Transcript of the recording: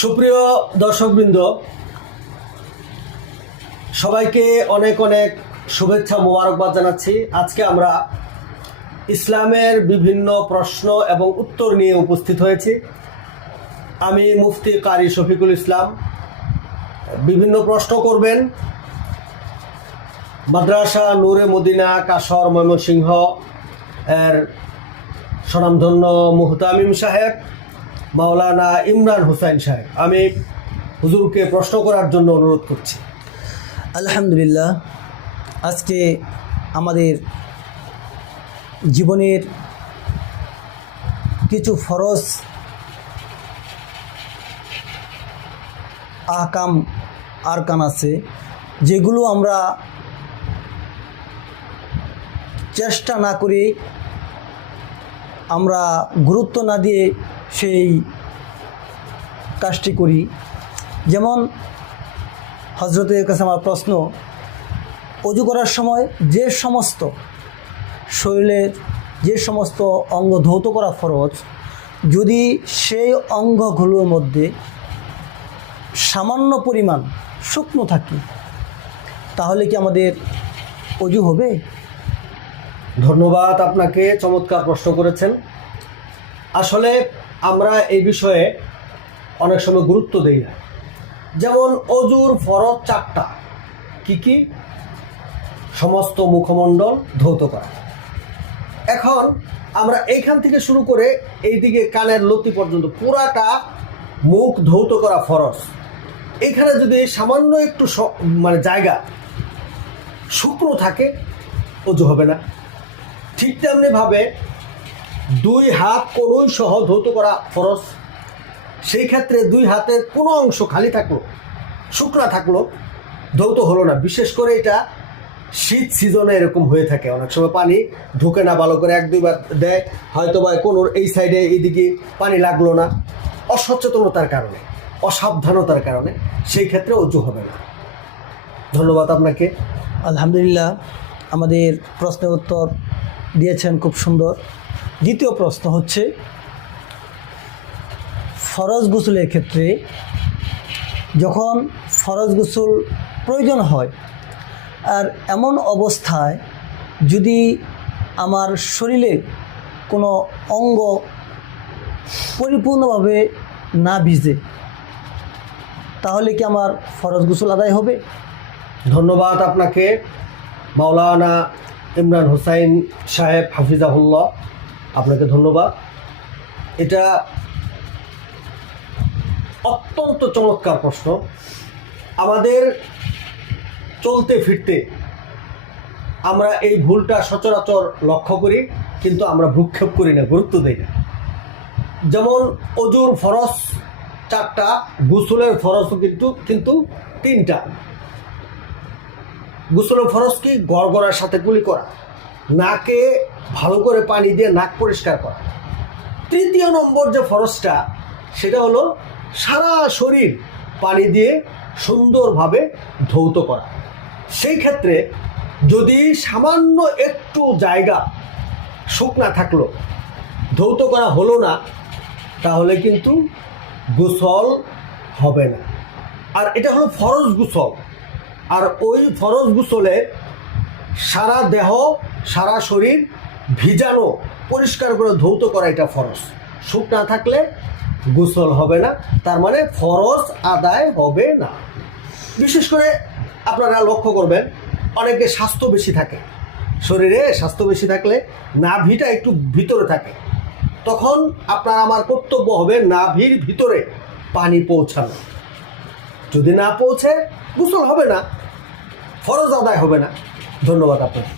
সুপ্রিয় দর্শকবৃন্দ, সবাইকে অনেক অনেক শুভেচ্ছা মোবারকবাদ জানাচ্ছি। আজকে আমরা ইসলামের বিভিন্ন প্রশ্ন এবং উত্তর নিয়ে উপস্থিত হয়েছি। আমি মুফতি কারি শফিকুল ইসলাম। বিভিন্ন প্রশ্ন করবেন মাদ্রাসা নূরে মদিনা কাশর ময়মনসিংহ এর স্বনামধন্য মুহতামিম সাহেব মাওলানা ইমরান হুসাইন সাহেব। আমি হুজুরকে প্রশ্ন করার জন্য অনুরোধ করছি। আলহামদুলিল্লাহ, আজকে আমাদের জীবনের কিছু ফরজ আহকাম আরকান আছে, যেগুলো আমরা চেষ্টা না করে, আমরা গুরুত্ব না দিয়ে সেই কাজটি করি। যেমন হজরতের কাছে আমার প্রশ্ন, অজু করার সময় যে সমস্ত শরীরের যে সমস্ত অঙ্গ ধৌত করা ফরজ, যদি সেই অঙ্গগুলোর মধ্যে সামান্য পরিমাণ শুকনো থাকে, তাহলে কি আমাদের অজু হবে? ধন্যবাদ আপনাকে, চমৎকার প্রশ্ন করেছেন। আসলে আমরা এই বিষয়ে অনেক সময় গুরুত্ব দেই না। যেমন অজুর ফরজ 4টা। কি কি? সমস্ত মুখমণ্ডল ধৌত করা। এখন আমরা এইখান থেকে শুরু করে এইদিকে কানের লতি পর্যন্ত পুরাটা মুখ ধৌত করা ফরজ। এইখানে যদি সামান্য একটু জায়গা শুকনো থাকে, অজু হবে না। ঠিক তেমনিভাবে 2 হাত কনুই সহ ধৌত করা ফরজ। সেই ক্ষেত্রে 2 হাতের কোনো অংশ খালি থাকলো, শুকনা থাকলো, ধৌত হলো না। বিশেষ করে এটা শীত সিজনে এরকম হয়ে থাকে। অনেক সময় পানি ঢুকে না ভালো করে, 1-2 বার দেয়, হয়তো বা কোনোর এই সাইডে এইদিকে পানি লাগলো না, অসচেতনতার কারণে, অসাবধানতার কারণে, সেই ক্ষেত্রে অজু হবে না। ধন্যবাদ আপনাকে। আলহামদুলিল্লাহ, আমাদের প্রশ্নের উত্তর দিয়েছেন খুব সুন্দর। দ্বিতীয় প্রশ্ন হচ্ছে, ফরজ গোসলের ক্ষেত্রে যখন ফরজ গোসল প্রয়োজন হয়, আর এমন অবস্থায় যদি আমার শরীরে কোনো অঙ্গ পরিপূর্ণভাবে না ভিজে, তাহলে কি আমার ফরজ গোসল আদায় হবে? ধন্যবাদ আপনাকে, মাওলানা ইমরান হুসাইন সাহেব হাফিজাহুল্লাহ, আপনাকে ধন্যবাদ। এটা অত্যন্ত চমৎকার প্রশ্ন। আমাদের চলতে ফিরতে আমরা এই ভুলটা সচরাচর লক্ষ্য করি, কিন্তু আমরা ভ্রুক্ষেপ করি না, গুরুত্ব দিই না। যেমন অজুর ফরজ 4টা, গোসলের ফরজও কিন্তু 3টা। গোসলের ফরজ কি? গড়গড়ার সাথে কুলি করা, নাকে ভালো করে পানি দিয়ে নাক পরিষ্কার করা। 3য় নম্বর যে ফরজটা, সেটা হলো সারা শরীর পানি দিয়ে সুন্দরভাবে ধৌত করা। সেই ক্ষেত্রে যদি সামান্য একটু জায়গা শুকনা থাকলো, ধৌত করা হলো না, তাহলে কিন্তু গোসল হবে না। আর এটা হলো ফরজ গোসল। আর ওই ফরজ গোসলে সারা দেহ, সারা শরীর ভিজানো, পরিষ্কার করে ধৌত করা, এটা ফরজ। শুকনা থাকলে গোসল হবে না, তার মানে ফরজ আদায় হবে না। বিশেষ করে আপনারা লক্ষ্য করবেন, অনেকে স্বাস্থ্য বেশি থাকে, শরীরে স্বাস্থ্য বেশি থাকলে নাভিটা একটু ভিতরে থাকে, তখন আপনার আমার কর্তব্য হবে নাভির ভিতরে পানি পৌঁছানো। যদি না পৌঁছে, গোসল হবে না, ফরজ আদায় হবে না। ধন্যবাদ আপনাকে।